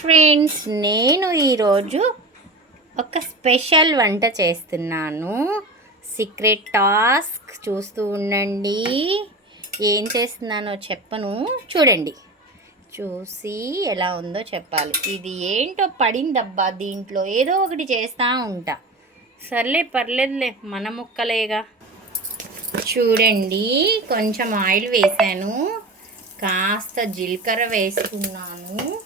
Friends నేను ఈరోజు ఒక స్పెషల్ వంట చేస్తున్నాను. సీక్రెట్ టాస్క్ చూస్తూ ఉండండి. ఏం చేస్తున్నానో చెప్పను. చూడండి. చూసి ఎలా ఉందో చెప్పాలి. ఇది ఏంటో పడిందబ్బా దీంట్లో. ఏదో ఒకటి చేస్తూ ఉంటా. సర్లే పర్లేదులే మన ముక్కలేగా. చూడండి కొంచెం ఆయిల్ వేసాను కాస్త జీలకర్ర వేసుకున్నాను.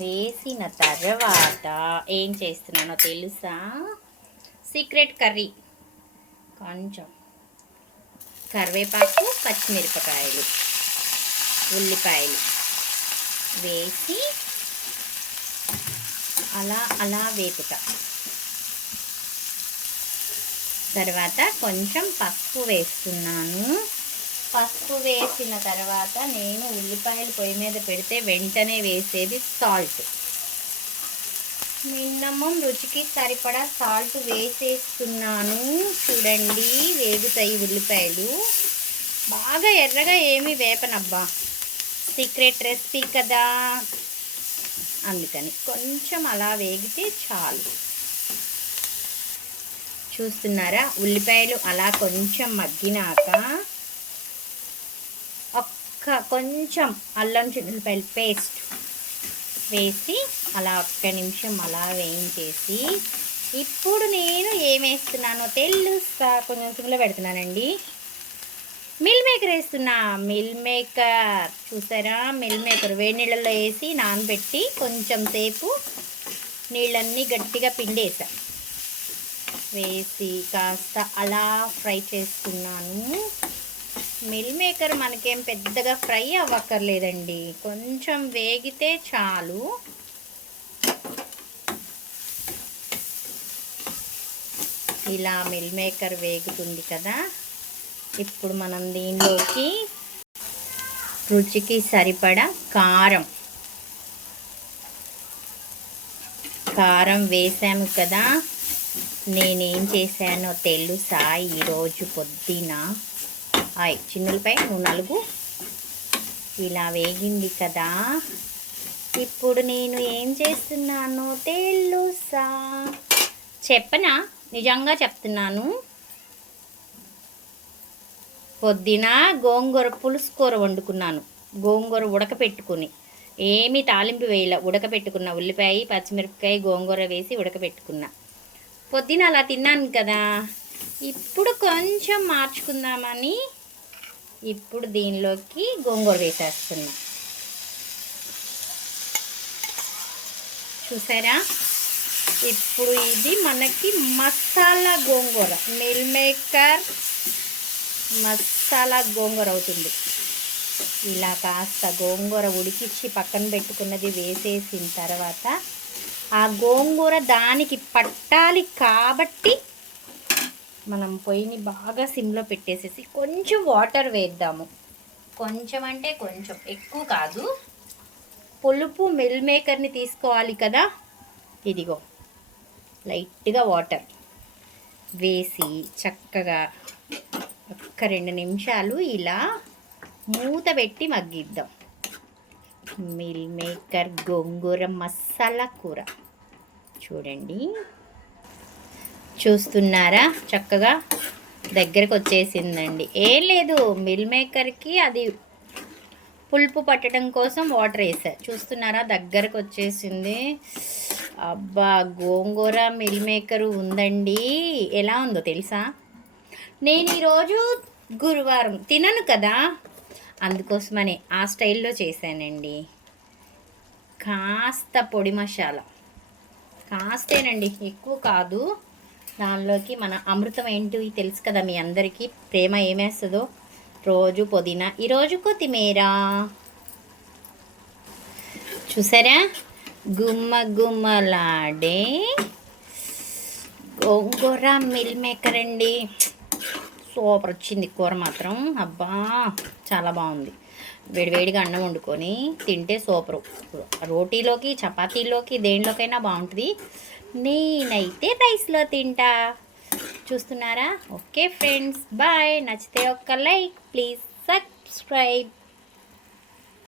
వేసిన తర్వాత ఏం చేస్తున్నానో తెలుసా? Secret curry. కొంచెం కరివేపాకు పచ్చిమిరపకాయలు ఉల్లిపాయలు వేసి అలా అలా వేపుతా. తర్వాత కొంచెం పసుపు వేస్తున్నాను. పసుపు వేసిన తర్వాత నేను ఉల్లిపాయలు పొయ్యి మీద పెడితే వెంటనే వేసేది సాల్ట్ మినిమం రుచికి సరిపడా సాల్ట్ వేసేస్తున్నాను. చూడండి వేగుతాయి ఉల్లిపాయలు. బాగా ఎర్రగా ఏమీ వేపనబ్బా. సీక్రెట్ రెసిపీ కదా. అందుకని కొంచెం అలా వేగితే చాలు. చూస్తున్నారా? ఉల్లిపాయలు అలా కొంచెం మగ్గినాక ఒక్క కొంచెం అల్లం చిన్నులపాయల పేస్ట్ వేసి అలా ఒక్క నిమిషం అలా వేయించేసి ఇప్పుడు నేను ఏం వేస్తున్నానో తెలుసా? కొంచెం సిమ్లో పెడుతున్నానండి. మిల్ మేకర్ వేస్తున్నా. మిల్ మేకర్ చూసారా? మిల్ మేకర్ వేడి నీళ్ళల్లో వేసి నానబెట్టి కొంచెం సేపు నీళ్ళన్నీ గట్టిగా పిండేసా. వేసి కాస్త అలా ఫ్రై చేసుకున్నాను. మిల్ మేకర్ మనకేం పెద్దగా ఫ్రై అవ్వక్కర్లేదండి. కొంచెం వేగితే చాలు. ఇలా మిల్ మేకర్ వేగుతుంది కదా. ఇప్పుడు మనం దీనిలోకి రుచికి సరిపడా కారం. కారం వేసాము కదా. నేనేం చేశానో తెలుసా? ఈరోజు పొద్దున హాయ్ చిన్నులపై నువ్వు నలుగు. ఇలా వేగింది కదా. ఇప్పుడు నేను ఏం చేస్తున్నానో తెలుసా? చెప్పనా? నిజంగా చెప్తున్నాను. పొద్దున గోంగూర పులుసు కూర వండుకున్నాను. గోంగూర ఉడకపెట్టుకుని. ఏమీ తాలింపు వేయాల. ఉడకపెట్టుకున్న ఉల్లిపాయ పచ్చిమిరపకాయ గోంగూర వేసి ఉడకపెట్టుకున్నా. పొద్దున అలా తిన్నాను కదా. ఇప్పుడు కొంచెం మార్చుకుందామని ఇప్పుడు దీనిలోకి గోంగూర వేసేస్తున్నా. చూసారా? ఇప్పుడు ఇది మనకి మసాలా గోంగూర మిల్ మేకర్ మసాలా గోంగూర అవుతుంది. ఇలా కాస్త గోంగూర ఉడికిచ్చి పక్కన పెట్టుకున్నది వేసేసిన తర్వాత ఆ గోంగూర దానికి పట్టాలి కాబట్టి మనం పొయ్యిని బాగా సిమ్లో పెట్టేసేసి కొంచెం వాటర్ వేద్దాము. కొంచెం అంటే కొంచెం ఎక్కువ కాదు. పులుపు మిల్ మేకర్ని తీసుకోవాలి కదా? ఇదిగో లైట్గా వాటర్ వేసి చక్కగా ఒక్క రెండు నిమిషాలు ఇలా మూత పెట్టి మగ్గిద్దాం. మిల్ మేకర్ గోంగూర మసాలా కూర. చూడండి. చూస్తున్నారా? చక్కగా దగ్గరకు వచ్చేసిందండి ఏం లేదు మిల్ మేకర్కి అది పులుపు పట్టడం కోసం వాటర్ వేసా. చూస్తున్నారా? దగ్గరకు వచ్చేసింది అబ్బా గోంగూర మిల్ మేకర్ ఉందండి. ఎలా ఉందో తెలుసా? నేను ఈరోజు గురువారం తినను కదా? అందుకోసమని ఆ స్టైల్లో చేశానండి. కాస్త పొడి మసాలా. కాస్తేనండి ఎక్కువ కాదు. దానిలోకి మన అమృతం ఏంటి తెలుసు కదా మీ అందరికీ. ప్రేమ ఏమేస్తుందో రోజు పుదీనా. ఈరోజు కొత్తిమీర. చూసారా? గుమ్మ గుమ్మలాడే గోంగూర మిల్ మేకర్ అండి. సూపర్ వచ్చింది కూర మాత్రం. అబ్బా చాలా బాగుంది. వేడివేడిగా అన్నం వండుకొని తింటే సూపరు. రోటీలోకి చపాతీలోకి దేనిలోకైనా బాగుంటుంది. నేనైతే రైస్లో తింటా. చూస్తున్నారా? Okay friends bye. నచ్చితే ఒక్క లైక్ ప్లీజ్ సబ్స్క్రైబ్.